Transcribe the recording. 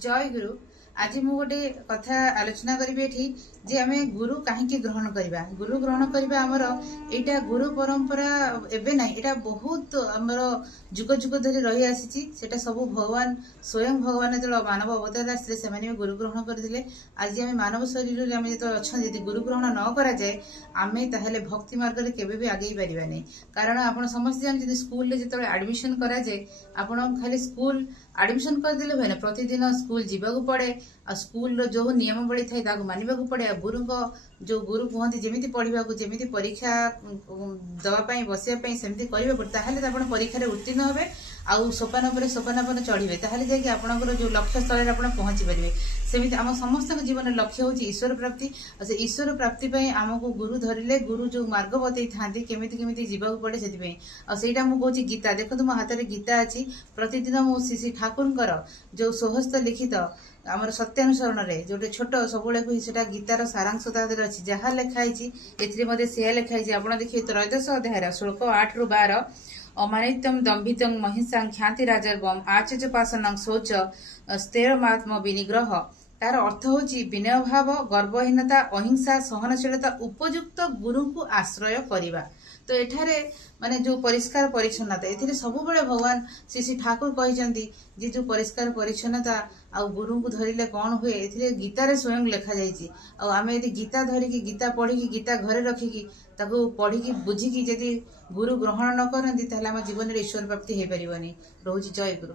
जय गुरु। आज मु गोटे कथा आलोचना करी जे आम गुरु कहीं ग्रहण करवा गुरु ग्रहण करवा आमर एटा गुरु परंपरा एबे नहीं एटा बहुत आमर जुग जुग धरी रही आसी सेटा सब भगवान स्वयं भगवान जो मानव अवतार आसते से गुरु ग्रहण करते। आज आम मानव शरीर आम जो अच्छा गुरु ग्रहण न करा जाए आम ताहले भक्ति मार्ग में केबे भी आगे पारिबा नहीं। कारण आपण समस्त जानते स्कूल जो एडमिशन करा जाए आपण खाली स्कूल एडमिशन करदेले भाई प्रतिदिन स्कूल जीवाक पड़े आ स्कूल जो नियमावली थाए मानवा पड़े। गुरु जो गुरु कहते जमी पढ़ा जमी परीक्षा दवापाई बसापी सेमती करेंगे पड़े परीक्षा उत्तीर्ण हे आउ सोपान पर सोपान चढ़े ताहले जाकि आपणकर जो लक्ष्य स्थल आप पहुंची पारे। सेमती आम समस्त जीवन लक्ष्य हूँ ईश्वर प्राप्ति और से ईश्वर प्राप्ति आमको गुरु धरिले गुरु जो मार्ग बतई था केमी जीवा पड़े से आईटा मुझे गीता देखो मो हाथ में गीता अच्छी प्रतिदिन मो श्री ठाकुर जो स्वहस्त लिखित आमर सत्यानुसरण रे जो छोट सब से गीतार सारांश अच्छी जहाँ लिखाई से लिखाई आप देखिए त्रयोदश अध्याय श्लोक 8 ରୁ 12 अमानित्यम दम्भितम महिषा ख्याति राजर्वम आचर्यपासन शौच स्थिरमात्म विनिग्रह तार अर्थ हूँ विनय भाव गर्वहीनता अहिंसा सहनशीलता उपयुक्त गुरु को आश्रय करवा। तो एठारे माने जो परिष्कार परिच्छन्नता ए सब भगवान श्री ठाकुर कहते जो परिष्कार परिच्छन्नता आ गुरु को धरिले कौन हुए ए गीतार स्वयं लिखा जाइए। आम यदि गीता धरिकी गीता पढ़ी गीता घरे रखिकी पढ़ी बुझिकी जदि गुरु ग्रहण न करती जीवन में ईश्वर प्राप्ति हो पारनी। रोज जय गुरु।